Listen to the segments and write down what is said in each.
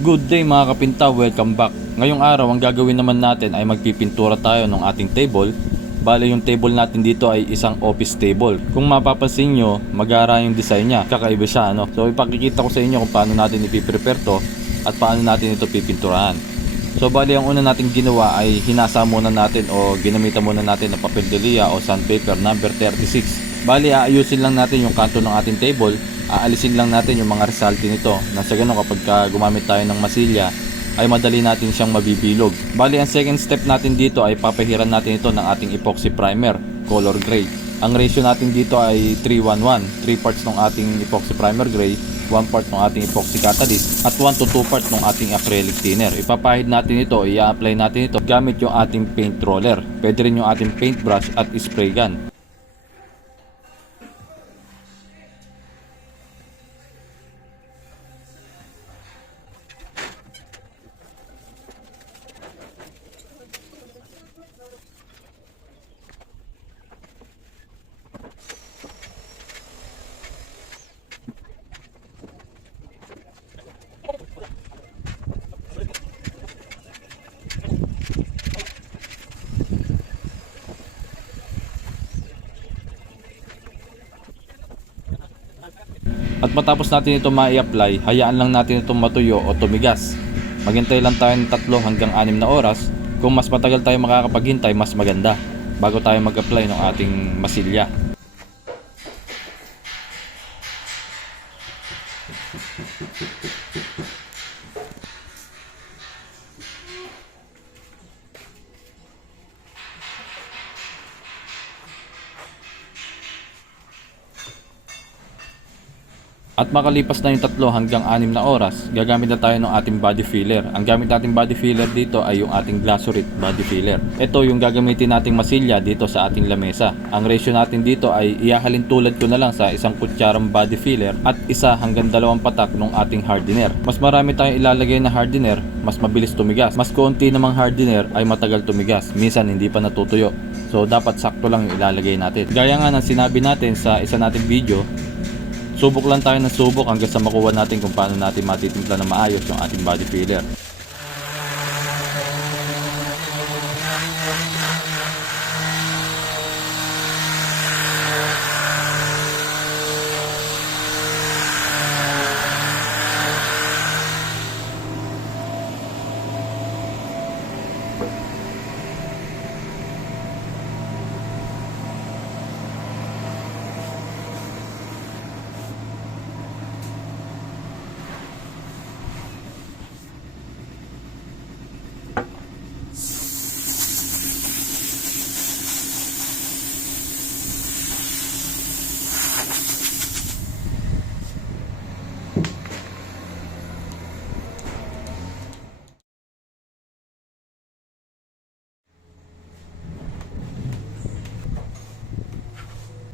Good day mga kapinta, welcome back. Ngayong araw ang gagawin naman natin ay magpipintura tayo ng ating table. Bale yung table natin dito ay isang office table. Kung mapapansin nyo, magara yung design niya, kakaiba siya no? So ipakikita ko sa inyo kung paano natin ipiprepare to at paano natin ito pipinturahan. So bale ang una natin ginawa ay hinasa muna natin o ginamitan muna natin ng papel de lija o sandpaper number 36. Bale aayusin lang natin yung kanto ng ating table. Aalisin lang natin yung mga resalte nito na sa ganun kapag gumamit tayo ng masilya ay madali natin siyang mabibilog. Bali ang second step natin dito ay papahiran natin ito ng ating epoxy primer color gray. Ang ratio natin dito ay 3-1-1, 3 parts ng ating epoxy primer gray, 1 part ng ating epoxy catalyst at 1 to 2 parts ng ating acrylic thinner. Ipapahid natin ito, i-apply natin ito gamit yung ating paint roller. Pwede rin yung ating paintbrush at spray gun. At matapos natin ito ma-apply, hayaan lang natin itong matuyo o tumigas. Maghintay lang tayo ng 3 hanggang 6 na oras. Kung mas matagal tayo makakapaghintay, mas maganda bago tayo mag-apply ng ating masilya. At makalipas na yung 3 hanggang 6 na oras, gagamit na tayo ng ating body filler. Ang gamit nating body filler dito ay yung ating Glasurit body filler. Ito yung gagamitin nating masilya dito sa ating lamesa. Ang ratio natin dito ay ihahalin tulad ko na lang sa isang kutsarang body filler at 1 hanggang 2 patak ng ating hardener. Mas marami tayong ilalagay na hardener, mas mabilis tumigas. Mas konti namang hardener ay matagal tumigas. Minsan hindi pa natutuyo. So dapat sakto lang yung ilalagay natin. Gaya nga ng sinabi natin sa isa nating video, subok lang tayo ng subok hanggang sa makuha natin kung paano natin matitimpla na maayos yung ating body filler.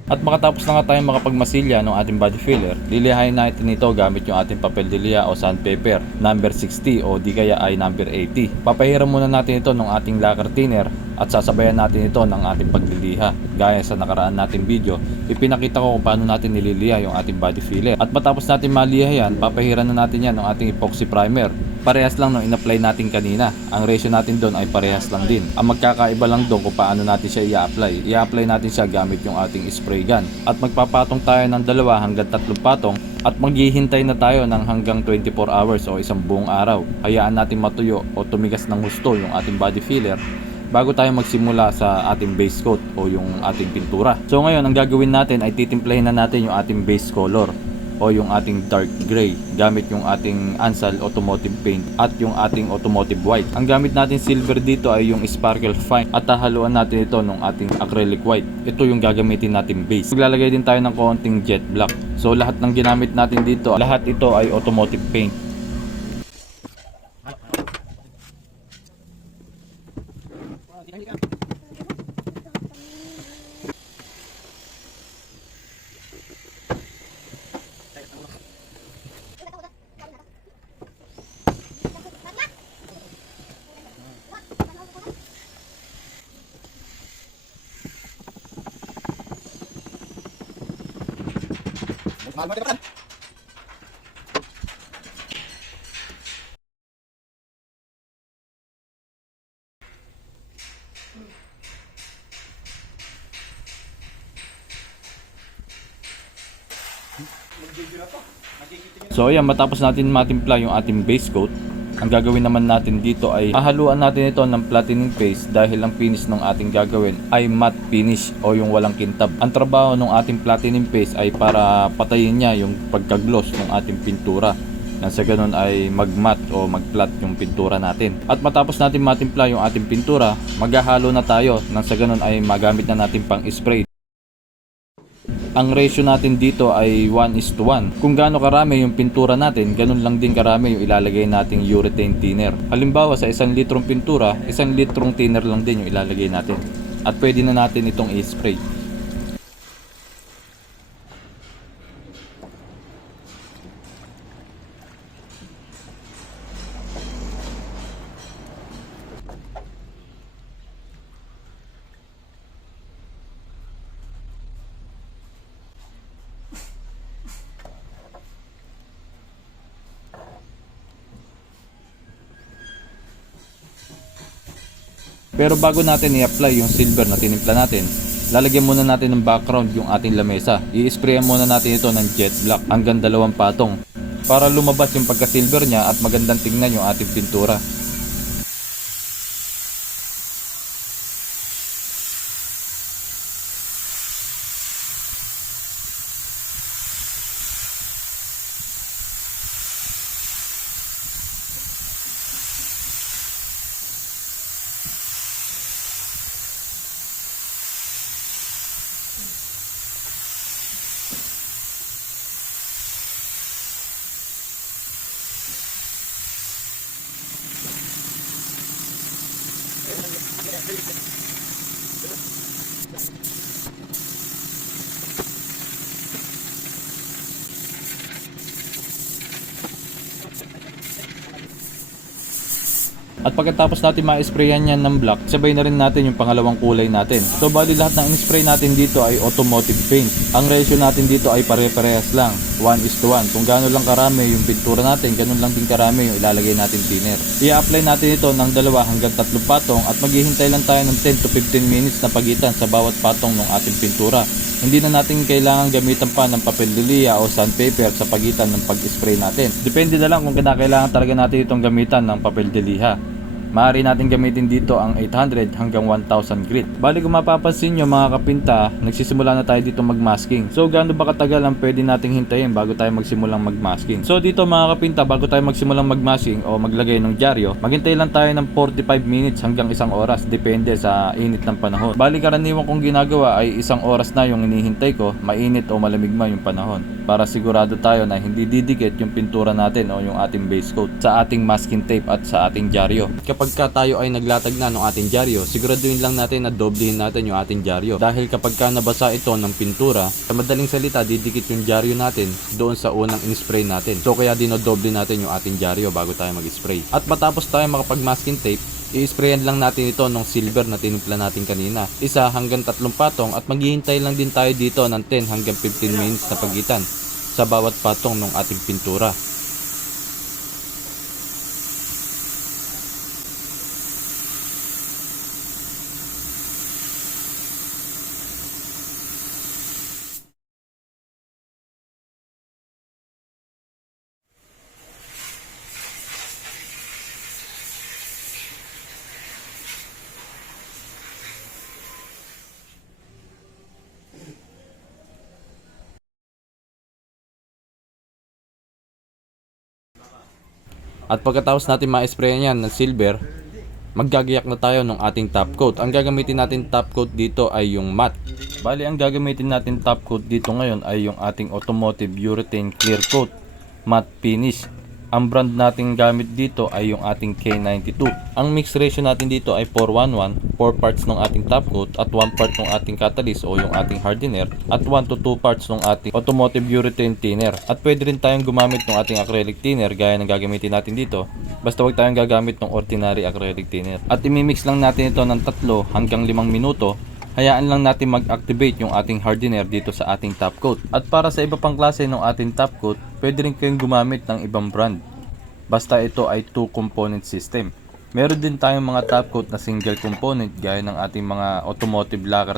At makatapos na nga tayong makapagmasilya ng ating body filler, lilihain natin ito gamit yung ating papel de lija o sandpaper number 60 o di kaya ay number 80. Papahiram muna natin ito ng ating lacquer thinner at sasabayan natin ito ng ating pagliliha. Gaya sa nakaraan nating video, ipinakita ko kung paano natin nililiha yung ating body filler. At matapos natin maliha yan, papahiran na natin yan ng ating epoxy primer. Parehas lang nung in-apply natin kanina. Ang ratio natin doon ay parehas lang din. Ang magkakaiba lang doon kung paano natin siya i-apply. I-apply natin siya gamit yung ating spray gun. At magpapatong tayo ng 2 hanggang 3 patong at maghihintay na tayo ng hanggang 24 hours o isang buong araw. Hayaan natin matuyo o tumigas ng husto yung ating body filler bago tayo magsimula sa ating base coat o yung ating pintura. So ngayon ang gagawin natin ay titimplahin na natin yung ating base color o yung ating dark gray gamit yung ating Ansal automotive paint at yung ating automotive white. Ang gamit natin silver dito ay yung sparkle fine at hahaluan natin ito ng ating acrylic white. Ito yung gagamitin nating base. Maglalagay din tayo ng konting jet black. So lahat ng ginamit natin dito, lahat ito ay automotive paint. Mahal mo, So ayan, matapos natin matimpla yung ating base coat, ang gagawin naman natin dito ay hahaluan natin ito ng platinum paste dahil ang finish ng ating gagawin ay matte finish o yung walang kintab. Ang trabaho ng ating platinum paste ay para patayin niya yung pagka-gloss ng ating pintura. Nang sa ganun ay mag-matte o mag-flat yung pintura natin. At matapos natin matimpla yung ating pintura, maghahalo na tayo. Nang sa ganun ay magamit na natin pang spray. Ang ratio natin dito ay 1:1. Kung gaano karami yung pintura natin, ganun lang din karami yung ilalagay nating urethane thinner. Halimbawa sa 1 litrong pintura, 1 litrong thinner lang din yung ilalagay natin. At pwede na natin itong i-spray. Pero bago natin i-apply yung silver na tinimpla natin, lalagyan muna natin ng background yung ating lamesa. I-sprayan muna natin ito ng jet black hanggang 2 patong para lumabas yung pagka-silver niya at magandang tingnan yung ating pintura. At pagkatapos natin ma-sprayan yan ng black, sabay na rin natin yung pangalawang kulay natin. So bali lahat ng in-spray natin dito ay automotive paint. Ang ratio natin dito ay pare-parehas lang, 1:1. Kung gaano lang karami yung pintura natin, ganun lang din karami yung ilalagay natin thinner. I-apply natin ito ng 2 hanggang 3 patong at maghihintay lang tayo ng 10 to 15 minutes na pagitan sa bawat patong ng ating pintura. Hindi na natin kailangan gamitan pa ng papel lilia o sandpaper sa pagitan ng pag-spray natin. Depende na lang kung kailangan talaga natin itong gamitan ng papel lilia. Maaari natin gamitin dito ang 800 hanggang 1000 grit. Bali kung mapapansin nyo mga kapinta, nagsisimula na tayo dito magmasking. So gaano ba katagal ang pwede nating hintayin bago tayo magsimulang magmasking? So dito mga kapinta, bago tayo magsimulang magmasking o maglagay ng dyaryo, maghintay lang tayo ng 45 minutes hanggang 1 oras. Depende sa init ng panahon. Bali karaniwan kong ginagawa ay 1 oras na yung inihintay ko, mainit o malamig man yung panahon. Para sigurado tayo na hindi didikit yung pintura natin o yung ating base coat sa ating masking tape at sa ating dyaryo. Kapag tayo ay naglatag na ng ating dyaryo, siguraduhin lang natin na doblehin natin yung ating dyaryo. Dahil kapag nabasa ito ng pintura, sa madaling salita, didikit yung dyaryo natin doon sa unang in-spray natin. So kaya dinodoble natin yung ating dyaryo bago tayo mag-spray. At matapos tayo makapag-masking tape, i-sprayan lang natin ito ng silver na tinimpla natin kanina. 1 hanggang 3 patong at maghihintay lang din tayo dito ng 10 hanggang 15 minutes na pagitan sa bawat patong ng ating pintura. At pagkatapos natin ma-sprayan yan ng silver, maggagayak na tayo ng ating top coat. Ang gagamitin natin top coat dito ay yung matte. Bali ang gagamitin natin top coat dito ngayon ay yung ating automotive urethane clear coat matte finish. Ang brand nating gamit dito ay yung ating K92. Ang mix ratio natin dito ay 4:1:1, 4 parts ng ating top coat at 1 part ng ating catalyst o yung ating hardener at 1 to 2 parts ng ating automotive urethane thinner. At pwede rin tayong gumamit ng ating acrylic thinner gaya ng gagamitin natin dito. Basta wag tayong gagamit ng ordinary acrylic thinner. At imimix lang natin ito ng 3 hanggang 5 minuto. Hayaan lang natin mag-activate yung ating hardener dito sa ating top coat. At para sa iba pang klase ng ating top coat, pwede rin kayong gumamit ng ibang brand. Basta ito ay 2 component system. Meron din tayong mga top coat na single component gaya ng ating mga automotive lacquer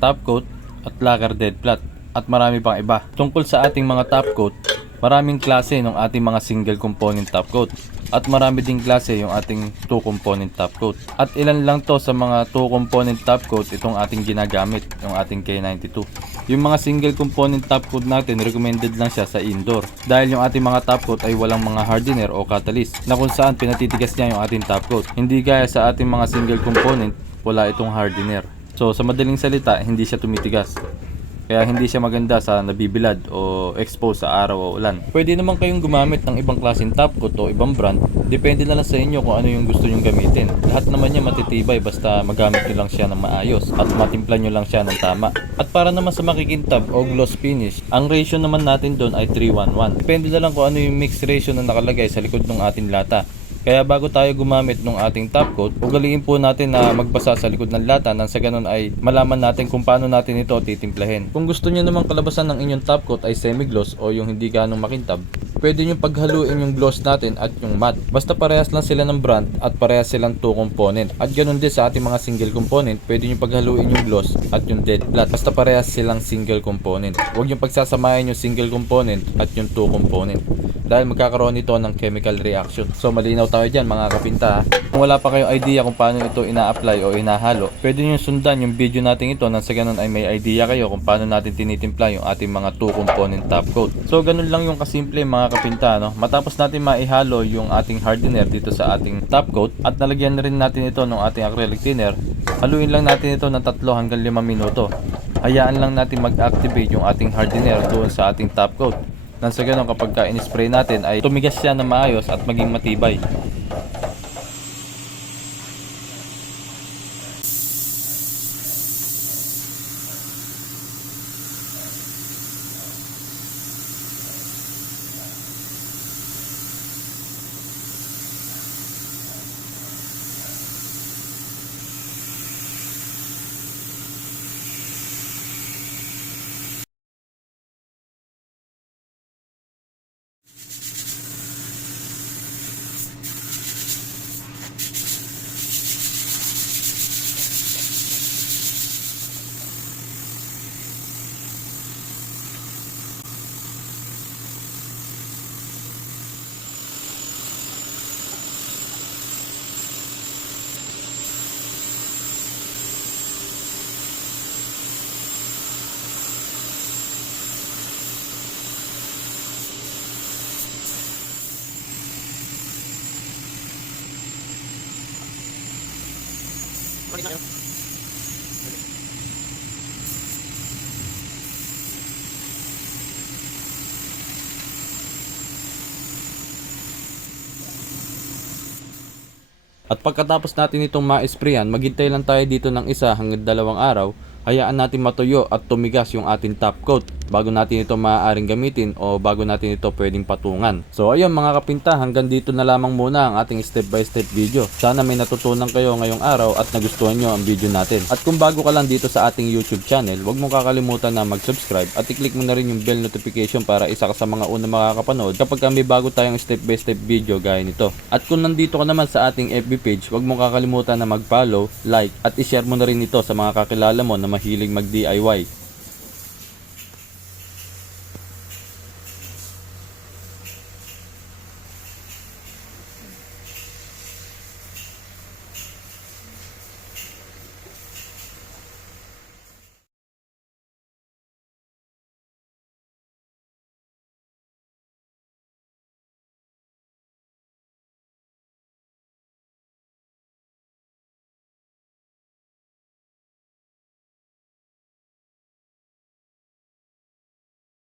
top coat at lacquer dead flat. at marami pang iba. Tungkol sa ating mga top coat, maraming klase ng ating mga single component top coat at marami ding klase yung ating 2 component top coat. At ilan lang to sa mga 2 component top coat itong ating ginagamit, yung ating K92. Yung mga single component top coat natin, recommended lang siya sa indoor dahil yung ating mga top coat ay walang mga hardener o catalyst na kung saan pinatitigas niya yung ating top coat. Hindi gaya sa ating mga single component, wala itong hardener. So sa madaling salita, hindi siya tumitigas. Kaya hindi siya maganda sa nabibilad o expose sa araw o ulan. Pwede naman kayong gumamit ng ibang klaseng top coat o ibang brand. Depende na lang sa inyo kung ano yung gusto nyong gamitin. Lahat naman niya matitibay basta magamit nyo lang siya ng maayos at matimpla nyo lang siya ng tama. At para naman sa makikintab o gloss finish, ang ratio naman natin doon ay 3:1:1. Depende na lang kung ano yung mix ratio na nakalagay sa likod ng ating lata. Kaya bago tayo gumamit ng ating top coat, ugaliin po natin na magbasa sa likod ng lata nang sa ganun ay malaman natin kung paano natin ito titimplahin. Kung gusto niyo namang kalabasan ng inyong top coat ay semi-gloss o yung hindi ganong makintab, pwede nyo paghaluin yung gloss natin at yung matte. Basta parehas lang sila ng brand at parehas silang 2 component. At ganun din sa ating mga single component, pwede nyo paghaluin yung gloss at yung dead flat. Basta parehas silang single component. Huwag nyo pagsasamahin yung single component at yung 2 component dahil magkakaroon ito ng chemical reaction. So malinaw tayo dyan mga kapinta. Kung wala pa kayong idea kung paano ito ina-apply o inahalo, pwede nyo sundan yung video natin ito nang sa ganun ay may idea kayo kung paano natin tinitimpla yung ating mga 2 component top coat. So ganun lang yung kasimple mga kapinta, no? Matapos natin maihalo yung ating hardener dito sa ating top coat at nalagyan na rin natin ito ng ating acrylic thinner, haluin lang natin ito ng 3 hanggang 5 minuto. Hayaan lang natin mag-activate yung ating hardener doon sa ating top coat. Nang sa ganun kapag in-spray natin ay tumigas siya na maayos at maging matibay. At pagkatapos natin itong ma-sprayan, maghintay lang tayo dito ng 1 hanggang 2 araw. Hayaan natin matuyo at tumigas yung ating top coat bago natin ito maaaring gamitin o bago natin ito pwedeng patungan. So ayun mga kapinta, hanggang dito na lamang muna ang ating step by step video. Sana may natutunan kayo ngayong araw at nagustuhan nyo ang video natin. At kung bago ka lang dito sa ating YouTube channel, huwag mong kakalimutan na mag-subscribe at i-click mo na rin yung bell notification para isa ka sa mga unang makakapanood kapag may bago tayong step by step video gaya nito. At kung nandito ka naman sa ating FB page, huwag mong kakalimutan na mag-follow, like at i-share mo na rin ito sa mga kakilala mo na mahilig mag-DIY.